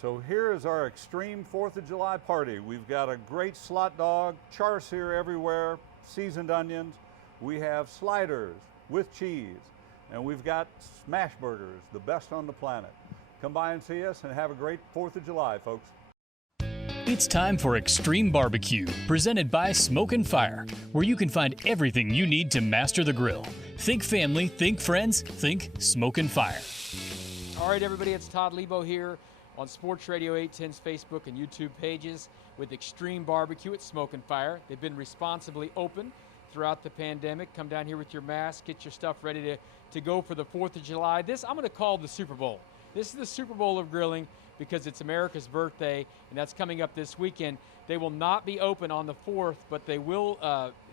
So here is our Xtreme 4th of July party. We've got a great slot dog, char siu everywhere, seasoned onions. We have sliders with cheese, and we've got smash burgers, the best on the planet. Come by and see us and have a great 4th of July, folks. It's time for Xtreme Barbecue, presented by Smoke and Fire, where you can find everything you need to master the grill. Think family, think friends, think Smoke and Fire. All right, everybody, it's Todd Lebo here on Sports Radio 810's Facebook and YouTube pages with Xtreme Barbecue at Smoke and Fire. They've been responsibly open throughout the pandemic. Come down here with your mask, get your stuff ready to go for the 4th of July. This I'm going to call the Super Bowl. This is the Super Bowl of grilling because it's America's birthday, and that's coming up this weekend. They will not be open on the 4th, but they will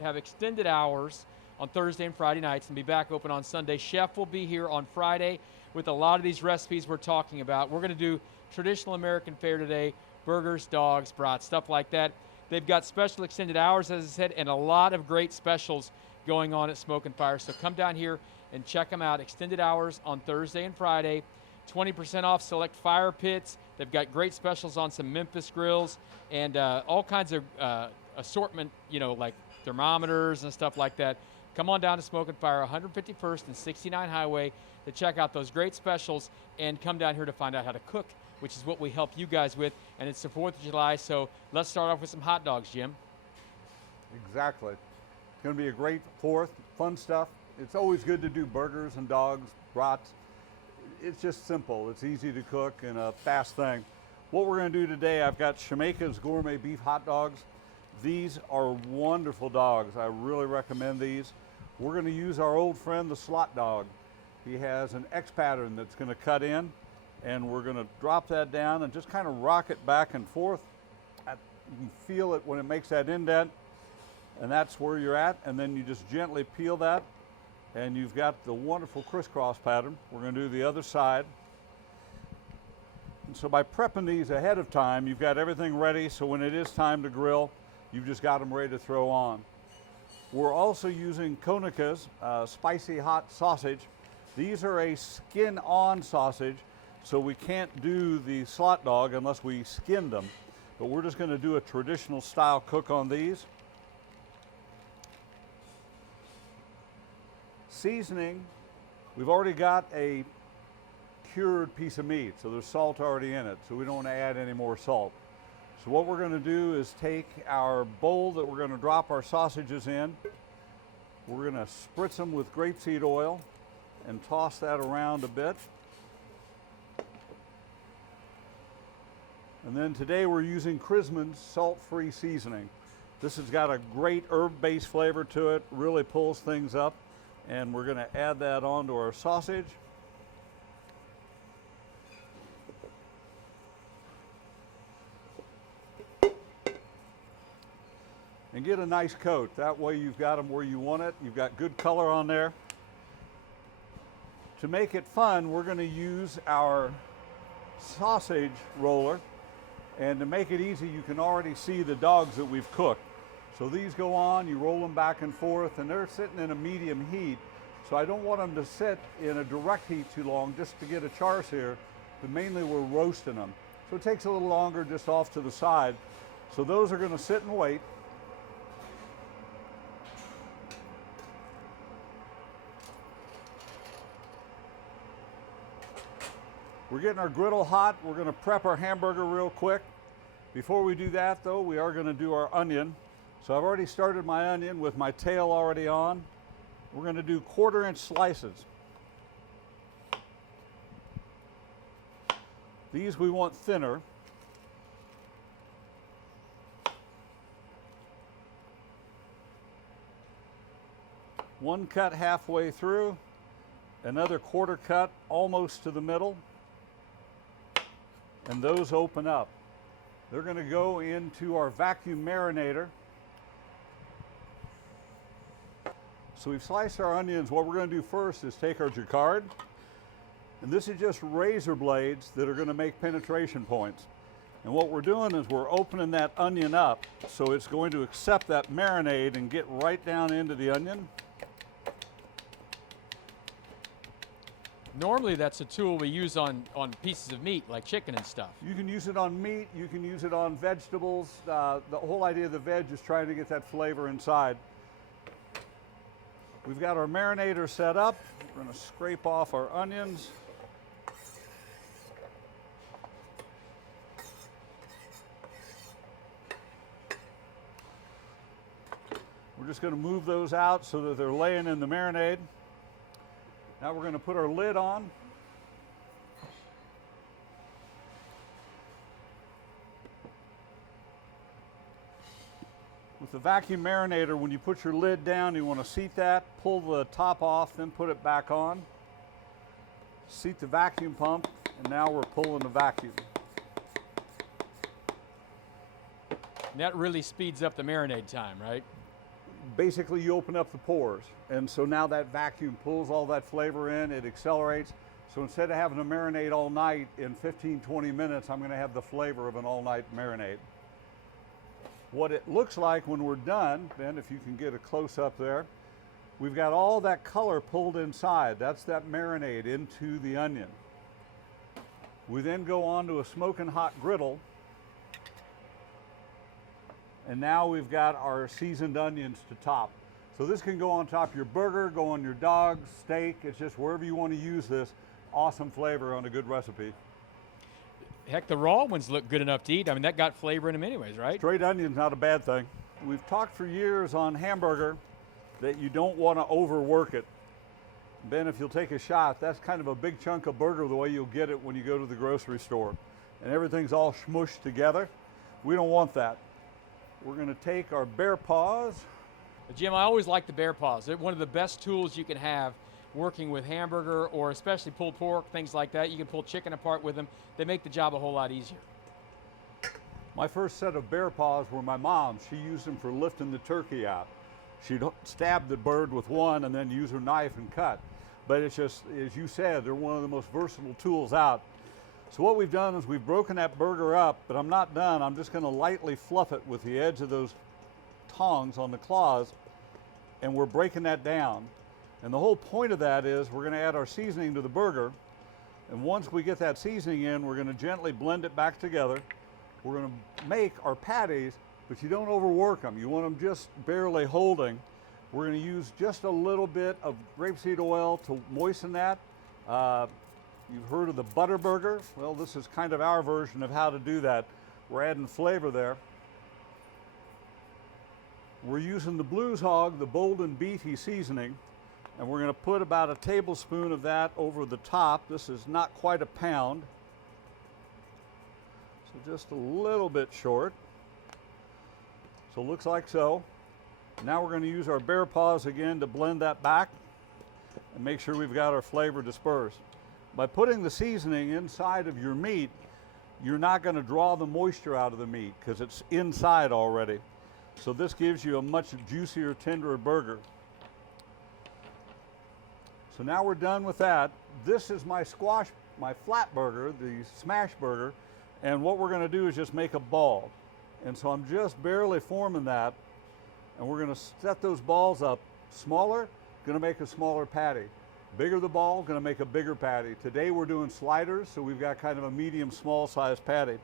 have extended hours on Thursday and Friday nights and be back open on Sunday. Chef will be here on Friday with a lot of these recipes we're talking about. We're going to do traditional American fare today, burgers, dogs, brats, stuff like that. They've got special extended hours, as I said, and a lot of great specials going on at Smoke and Fire. So come down here and check them out. Extended hours on Thursday and Friday, 20% off select fire pits. They've got great specials on some Memphis grills and all kinds of assortment, you know, like thermometers and stuff like that. Come on down to Smoke and Fire, 151st and 69 Highway, to check out those great specials and come down here to find out how to cook, which is what we help you guys with. And it's the 4th of July, so let's start off with some hot dogs, Jim. Exactly. It's going to be a great 4th, fun stuff. It's always good to do burgers and dogs, brats. It's just simple. It's easy to cook and a fast thing. What we're going to do today, I've got Jamaica's Gourmet beef hot dogs. These are wonderful dogs. I really recommend these. We're going to use our old friend, the slot dog. He has an X pattern that's going to cut in, and we're going to drop that down and just kind of rock it back and forth. You can feel it when it makes that indent, and that's where you're at. And then you just gently peel that, and you've got the wonderful crisscross pattern. We're going to do the other side. And so by prepping these ahead of time, you've got everything ready, so when it is time to grill, you've just got them ready to throw on. We're also using Konica's spicy hot sausage. These are a skin-on sausage, so we can't do the slot dog unless we skin them. But we're just going to do a traditional style cook on these. Seasoning, we've already got a cured piece of meat, so there's salt already in it, so we don't want to add any more salt. So what we're going to do is take our bowl that we're going to drop our sausages in. We're going to spritz them with grapeseed oil and toss that around a bit. And then today we're using Chrisman's salt-free seasoning. This has got a great herb-based flavor to it, really pulls things up. And we're going to add that onto our sausage. And get a nice coat. That way you've got them where you want it. You've got good color on there. To make it fun, we're going to use our sausage roller. And to make it easy, you can already see the dogs that we've cooked. So these go on, you roll them back and forth, and they're sitting in a medium heat. So I don't want them to sit in a direct heat too long just to get a char siu, but mainly we're roasting them. So it takes a little longer just off to the side. So those are going to sit and wait. We're getting our griddle hot. We're going to prep our hamburger real quick. Before we do that, though, we are going to do our onion. So I've already started my onion with my tail already on. We're going to do 1/4-inch slices. These we want thinner. One cut halfway through, another 1/4 cut almost to the middle, and those open up. They're going to go into our vacuum marinator. So we've sliced our onions. What we're going to do first is take our jacquard, and this is just razor blades that are going to make penetration points. And what we're doing is we're opening that onion up so it's going to accept that marinade and get right down into the onion. Normally that's a tool we use on pieces of meat like chicken and stuff. You can use it on meat, you can use it on vegetables. The whole idea of the veg is trying to get that flavor inside. We've got our marinator set up. We're going to scrape off our onions. We're just going to move those out so that they're laying in the marinade. Now we're going to put our lid on. With the vacuum marinator, when you put your lid down, you want to seat that, pull the top off, then put it back on. Seat the vacuum pump, and now we're pulling the vacuum. And that really speeds up the marinade time, right? Basically, you open up the pores, and so now that vacuum pulls all that flavor in, it accelerates. So instead of having to marinate all night, in 15, 20 minutes, I'm going to have the flavor of an all-night marinade. What it looks like when we're done, Ben, if you can get a close-up there, we've got all that color pulled inside. That's that marinade into the onion. We then go on to a smoking hot griddle, and now we've got our seasoned onions to top. So this can go on top of your burger, go on your dog, steak. It's just wherever you want to use this. Awesome flavor on a good recipe. Heck, the raw ones look good enough to eat. I mean, that got flavor in them anyways, right? Straight onion's not a bad thing. We've talked for years on hamburger that you don't want to overwork it. Ben, if you'll take a shot, that's kind of a big chunk of burger the way you'll get it when you go to the grocery store. And everything's all smushed together. We don't want that. We're going to take our bear paws. Jim, I always like the bear paws. They're one of the best tools you can have working with hamburger or especially pulled pork, things like that. You can pull chicken apart with them. They make the job a whole lot easier. My first set of bear paws were my mom's. She used them for lifting the turkey out. She'd stab the bird with one and then use her knife and cut. But it's just, as you said, they're one of the most versatile tools out. So what we've done is we've broken that burger up, but I'm not done. I'm just going to lightly fluff it with the edge of those tongs on the claws, and we're breaking that down. And the whole point of that is we're going to add our seasoning to the burger, and once we get that seasoning in, we're going to gently blend it back together. We're going to make our patties, but you don't overwork them. You want them just barely holding. We're going to use just a little bit of grapeseed oil to moisten that. You've heard of the butter burger? Well, this is kind of our version of how to do that. We're adding flavor there. We're using the Blues Hog, the bold and beefy seasoning, and we're going to put about a tablespoon of that over the top. This is not quite a pound, so just a little bit short. So it looks like so. Now we're going to use our bear paws again to blend that back and make sure we've got our flavor dispersed. By putting the seasoning inside of your meat, you're not going to draw the moisture out of the meat because it's inside already. So this gives you a much juicier, tenderer burger. So now we're done with that. This is my flat burger, the smash burger, and what we're going to do is just make a ball. And so I'm just barely forming that, and we're going to set those balls up. Smaller, going to make a smaller patty. Bigger the ball, going to make a bigger patty. Today we're doing sliders, so we've got kind of a medium small size patty.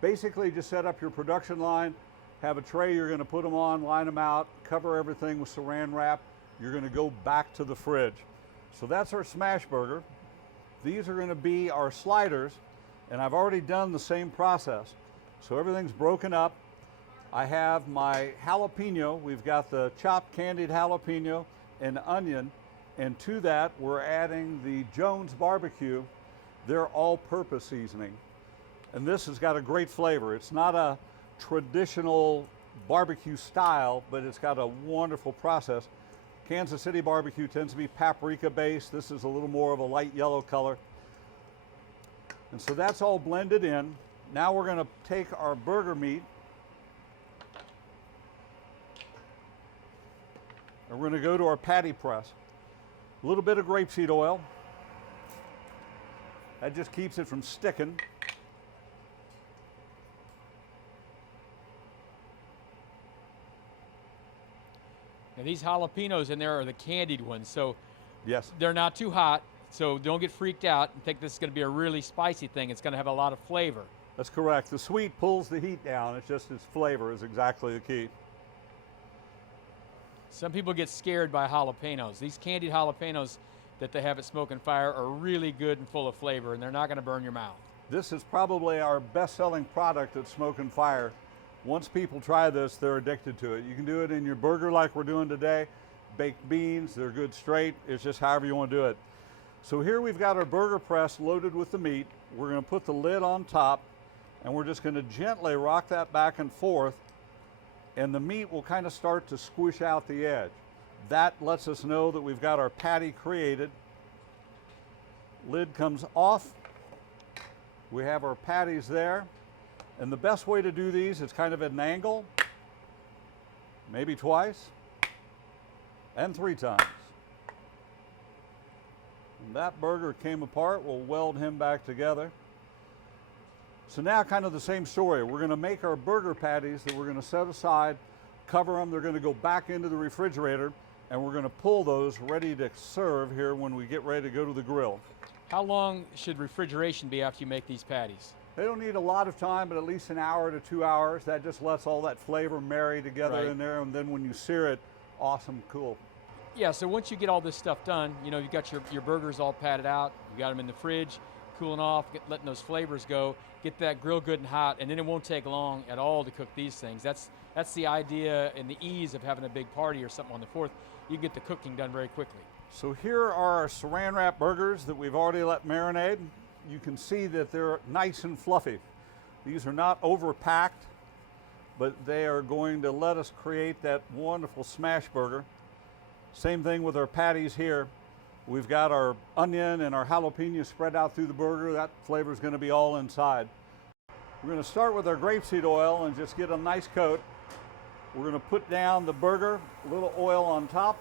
Basically just set up your production line, have a tray you're going to put them on, line them out, cover everything with Saran wrap. You're going to go back to the fridge. So that's our smash burger. These are going to be our sliders, and I've already done the same process. So everything's broken up. I have my jalapeno. We've got the chopped candied jalapeno and onion. And to that, we're adding the Jones barbecue, their all-purpose seasoning. And this has got a great flavor. It's not a traditional barbecue style, but it's got a wonderful process. Kansas City barbecue tends to be paprika-based. This is a little more of a light yellow color. And so that's all blended in. Now we're going to take our burger meat, and we're going to go to our patty press. A little bit of grapeseed oil. That just keeps it from sticking. Now these jalapenos in there are the candied ones, so yes, they're not too hot, So don't get freaked out and think this is going to be a really spicy thing. It's going to have a lot of flavor. That's correct. The sweet pulls the heat down. It's just its flavor is exactly the key. Some people get scared by jalapenos. These candied jalapenos that they have at Smokin' Fire are really good and full of flavor, and they're not going to burn your mouth. This is probably our best-selling product at Smokin' Fire. Once people try this, they're addicted to it. You can do it in your burger like we're doing today. Baked beans, they're good straight. It's just however you want to do it. So here we've got our burger press loaded with the meat. We're going to put the lid on top, and we're just going to gently rock that back and forth, and the meat will kind of start to squish out the edge. That lets us know that we've got our patty created. Lid comes off. We have our patties there. And the best way to do these is kind of at an angle, maybe twice, and 3 times. When that burger came apart, we'll weld him back together. So now kind of the same story. We're going to make our burger patties that we're going to set aside, cover them. They're going to go back into the refrigerator, and we're going to pull those ready to serve here when we get ready to go to the grill. How long should refrigeration be after you make these patties? They don't need a lot of time, but at least an hour to 2 hours. That just lets all that flavor marry together in there, and then when you sear it, awesome, cool. Yeah, so once you get all this stuff done, you know, you've got your burgers all patted out, you got them in the fridge, cooling off, letting those flavors go, get that grill good and hot, and then it won't take long at all to cook these things. That's the idea and the ease of having a big party or something on the 4th. You can get the cooking done very quickly. So here are our Saran wrap burgers that we've already let marinate. You can see that they're nice and fluffy. These are not overpacked, but they are going to let us create that wonderful smash burger. Same thing with our patties here. We've got our onion and our jalapeno spread out through the burger. That flavor is going to be all inside. We're going to start with our grapeseed oil and just get a nice coat. We're going to put down the burger, a little oil on top.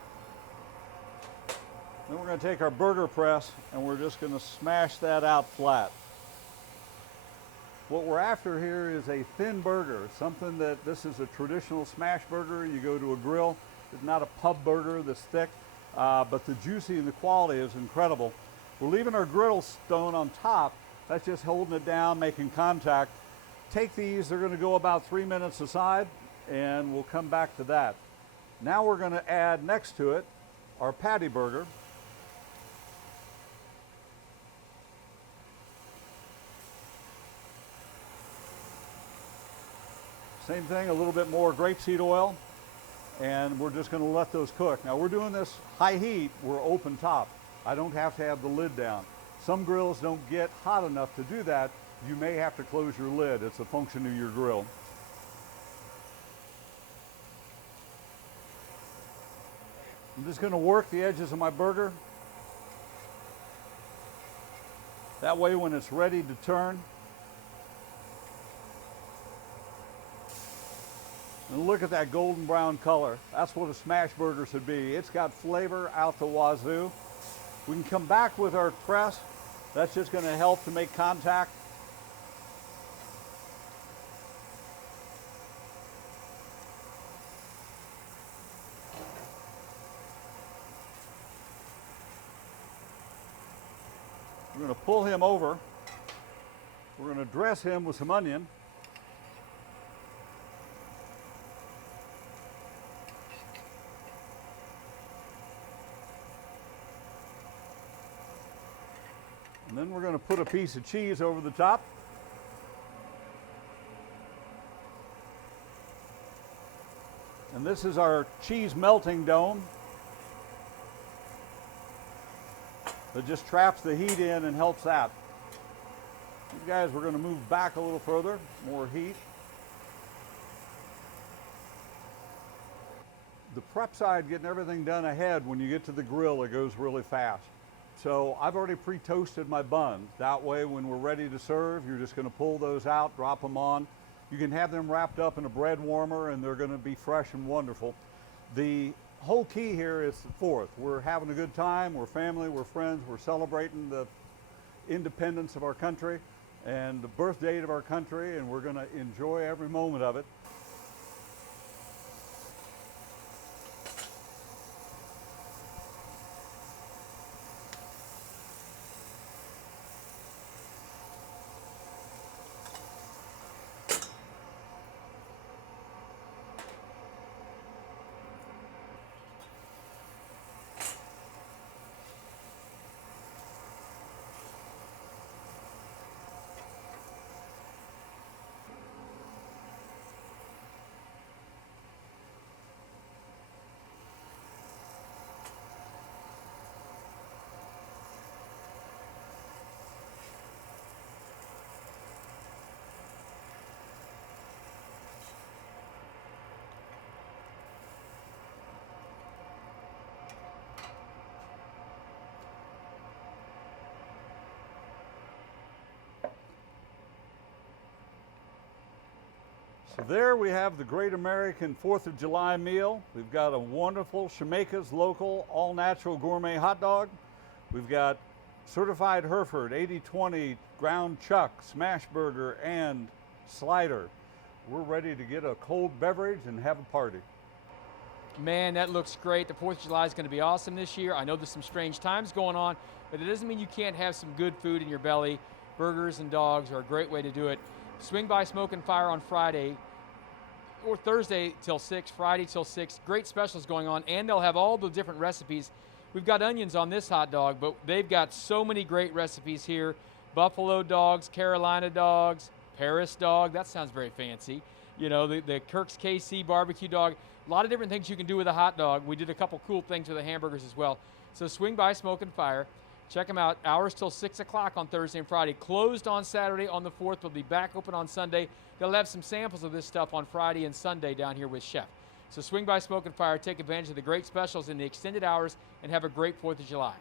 Then we're going to take our burger press and we're just going to smash that out flat. What we're after here is a thin burger, something that this is a traditional smash burger. You go to a grill, it's not a pub burger that's thick, but the juicy and the quality is incredible. We're leaving our griddle stone on top. That's just holding it down, making contact. Take these, they're going to go about 3 minutes aside, and we'll come back to that. Now we're going to add next to it our patty burger. Same thing, a little bit more grapeseed oil, and we're just going to let those cook. Now we're doing this high heat, we're open top. I don't have to have the lid down. Some grills don't get hot enough to do that. You may have to close your lid. It's a function of your grill. I'm just going to work the edges of my burger. That way when it's ready to turn, and look at that golden brown color. That's what a smash burger should be. It's got flavor out the wazoo. We can come back with our press. That's just going to help to make contact. We're going to pull him over. We're going to dress him with some onion. And then we're going to put a piece of cheese over the top. And this is our cheese melting dome that just traps the heat in and helps that. You guys, we're going to move back a little further, more heat. The prep side, getting everything done ahead, when you get to the grill, it goes really fast. So I've already pre-toasted my buns. That way when we're ready to serve, you're just going to pull those out, drop them on. You can have them wrapped up in a bread warmer and they're going to be fresh and wonderful. The whole key here is the 4th. We're having a good time, we're family, we're friends, we're celebrating the independence of our country and the birth date of our country, and we're going to enjoy every moment of it. So there we have the Great American 4th of July meal. We've got a wonderful Jamaica's local all-natural gourmet hot dog. We've got certified Hereford 80/20 ground chuck, smash burger, and slider. We're ready to get a cold beverage and have a party. Man, that looks great. The 4th of July is going to be awesome this year. I know there's some strange times going on, but it doesn't mean you can't have some good food in your belly. Burgers and dogs are a great way to do it. Swing by Smoke & Fire on Friday or Thursday till 6, Friday till 6. Great specials going on, and they'll have all the different recipes. We've got onions on this hot dog, but they've got so many great recipes here. Buffalo dogs, Carolina dogs, Paris dog. That sounds very fancy. You know, the Kirk's KC barbecue dog. A lot of different things you can do with a hot dog. We did a couple cool things with the hamburgers as well. So swing by Smoke & Fire. Check them out. Hours till 6 o'clock on Thursday and Friday. Closed on Saturday on the 4th. They'll be back open on Sunday. They'll have some samples of this stuff on Friday and Sunday down here with Chef. So swing by Smoke & Fire. Take advantage of the great specials in the extended hours and have a great 4th of July.